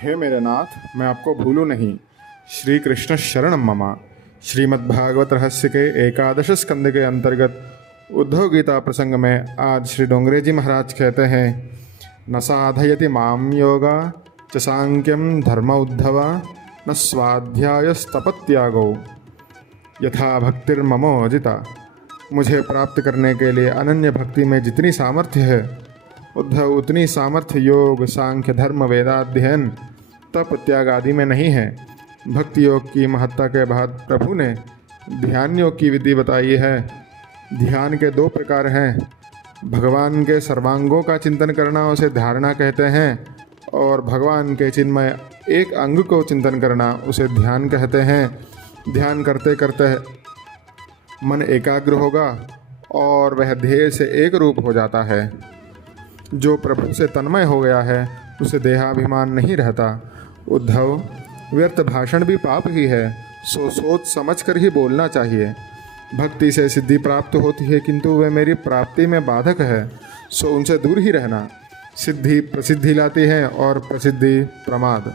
हे मेरे नाथ, मैं आपको भूलूं नहीं। श्री कृष्ण शरणम मम। श्रीमद्भागवत रहस्य के एकादश स्कंद के अंतर्गत उद्धव गीता प्रसंग में आज श्री डोंगरे जी महाराज कहते हैं, न साधयति माम योगा च सांख्यम धर्म उद्धव न स्वाध्यायस्तपत्यागो यथा भक्तिर्ममोजिता। मुझे प्राप्त करने के लिए अनन्य भक्ति में जितनी सामर्थ्य है उद्धव, उतनी सामर्थ्य योग सांख्य धर्म वेदाध्ययन तप त्याग आदि में नहीं है। भक्ति योग की महत्ता के बाद प्रभु ने ध्यान योग की विधि बताई है। ध्यान के दो प्रकार हैं। भगवान के सर्वांगों का चिंतन करना उसे धारणा कहते हैं, और भगवान के चिन्मय एक अंग को चिंतन करना उसे ध्यान कहते हैं। ध्यान करते करते मन एकाग्र होगा और वह ध्येय से एक रूप हो जाता है। जो प्रभु से तन्मय हो गया है उसे देहाभिमान नहीं रहता। उद्धव, व्यर्थ भाषण भी पाप ही है, सो सोच समझ कर ही बोलना चाहिए। भक्ति से सिद्धि प्राप्त होती है, किंतु वह मेरी प्राप्ति में बाधक है, सो उनसे दूर ही रहना। सिद्धि प्रसिद्धि लाती है और प्रसिद्धि प्रमाद।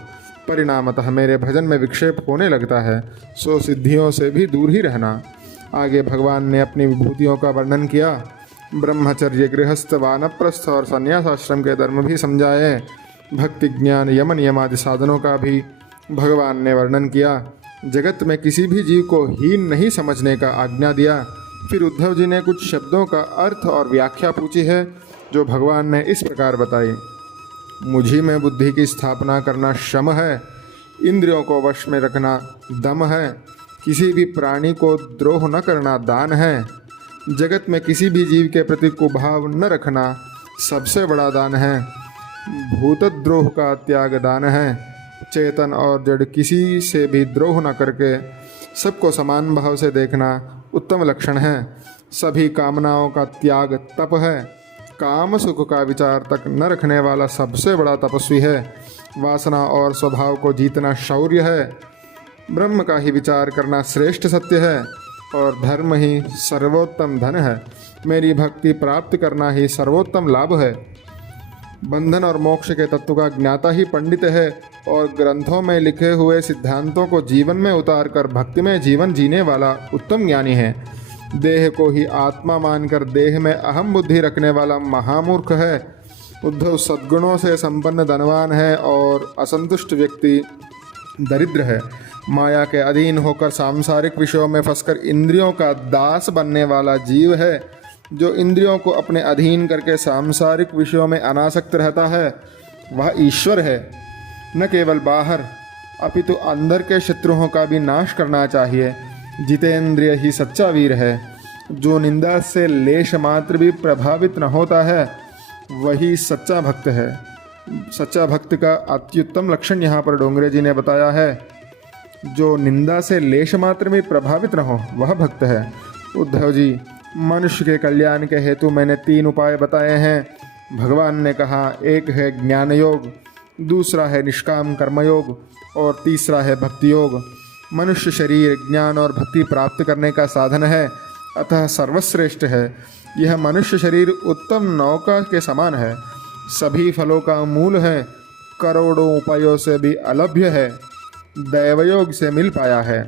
परिणामतः मेरे भजन में विक्षेप होने लगता है, सो सिद्धियों से भी दूर ही रहना। आगे भगवान ने अपनी विभूतियों का वर्णन किया। ब्रह्मचर्य, गृहस्थ, वानप्रस्थ और संन्यास आश्रम के धर्म भी समझाए। भक्ति, ज्ञान, यम नियम आदि साधनों का भी भगवान ने वर्णन किया। जगत में किसी भी जीव को हीन नहीं समझने का आज्ञा दिया। फिर उद्धव जी ने कुछ शब्दों का अर्थ और व्याख्या पूछी है, जो भगवान ने इस प्रकार बताई। मुझी में बुद्धि की स्थापना करना श्रम है, इंद्रियों को वश में रखना दम है, किसी भी प्राणी को द्रोह न करना दान है, जगत में किसी भी जीव के प्रति कुभाव न रखना सबसे बड़ा दान है, भूतद्रोह का त्याग दान है, चेतन और जड़ किसी से भी द्रोह न करके सबको समान भाव से देखना उत्तम लक्षण है, सभी कामनाओं का त्याग तप है, काम सुख का विचार तक न रखने वाला सबसे बड़ा तपस्वी है, वासना और स्वभाव को जीतना शौर्य है, ब्रह्म का ही विचार करना श्रेष्ठ सत्य है, और धर्म ही सर्वोत्तम धन है। मेरी भक्ति प्राप्त करना ही सर्वोत्तम लाभ है। बंधन और मोक्ष के तत्व का ज्ञाता ही पंडित है, और ग्रंथों में लिखे हुए सिद्धांतों को जीवन में उतार कर भक्ति में जीवन जीने वाला उत्तम ज्ञानी है। देह को ही आत्मा मानकर देह में अहम बुद्धि रखने वाला महामूर्ख है। उद्धव, सद्गुणों से संपन्न धनवान है और असंतुष्ट व्यक्ति दरिद्र है। माया के अधीन होकर सांसारिक विषयों में फंसकर इंद्रियों का दास बनने वाला जीव है। जो इंद्रियों को अपने अधीन करके सांसारिक विषयों में अनासक्त रहता है वह ईश्वर है। न केवल बाहर अपितु अंदर के शत्रुओं का भी नाश करना चाहिए। जितेंद्रिय ही सच्चा वीर है। जो निंदा से लेश मात्र भी प्रभावित न होता है वही सच्चा भक्त है। सच्चा भक्त का अत्युत्तम लक्षण यहाँ पर डोंगरे जी ने बताया है। जो निंदा से लेश मात्र में प्रभावित न हो वह भक्त है। उद्धव जी, मनुष्य के कल्याण के हेतु मैंने 3 उपाय बताए हैं। भगवान ने कहा, एक है ज्ञान योग, दूसरा है निष्काम कर्मयोग और तीसरा है भक्ति योग। मनुष्य शरीर ज्ञान और भक्ति प्राप्त करने का साधन है, अतः सर्वश्रेष्ठ है। यह मनुष्य शरीर उत्तम नौका के समान है, सभी फलों का मूल है, करोड़ों उपायों से भी अलभ्य है, दैवयोग से मिल पाया है।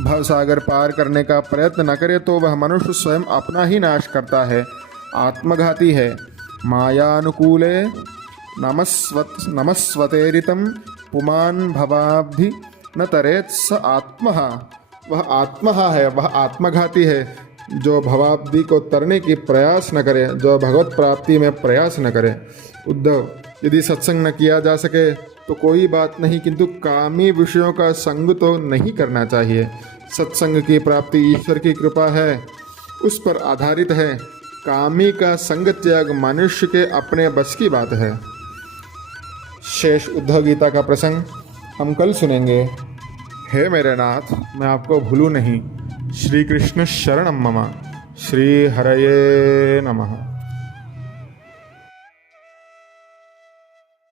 भवसागर पार करने का प्रयत्न न करे तो वह मनुष्य स्वयं अपना ही नाश करता है, आत्मघाती है। मायानुकूले नमस्वतेरितम पुमान भवाब्धि न तरेत स आत्महा। वह आत्महा है, वह आत्मघाती है। जो भवाब्धि को तरने की प्रयास न करे, जो भगवत प्राप्ति में प्रयास न करे। उद्धव, यदि सत्संग न किया जा सके तो कोई बात नहीं, किंतु कामी विषयों का संग तो नहीं करना चाहिए। सत्संग की प्राप्ति ईश्वर की कृपा है, उस पर आधारित है। कामी का संग त्याग मनुष्य के अपने बस की बात है। शेष उद्धव गीता का प्रसंग हम कल सुनेंगे। हे मेरे नाथ, मैं आपको भूलूं नहीं। श्री कृष्ण शरणम मम। श्री हरये नमः।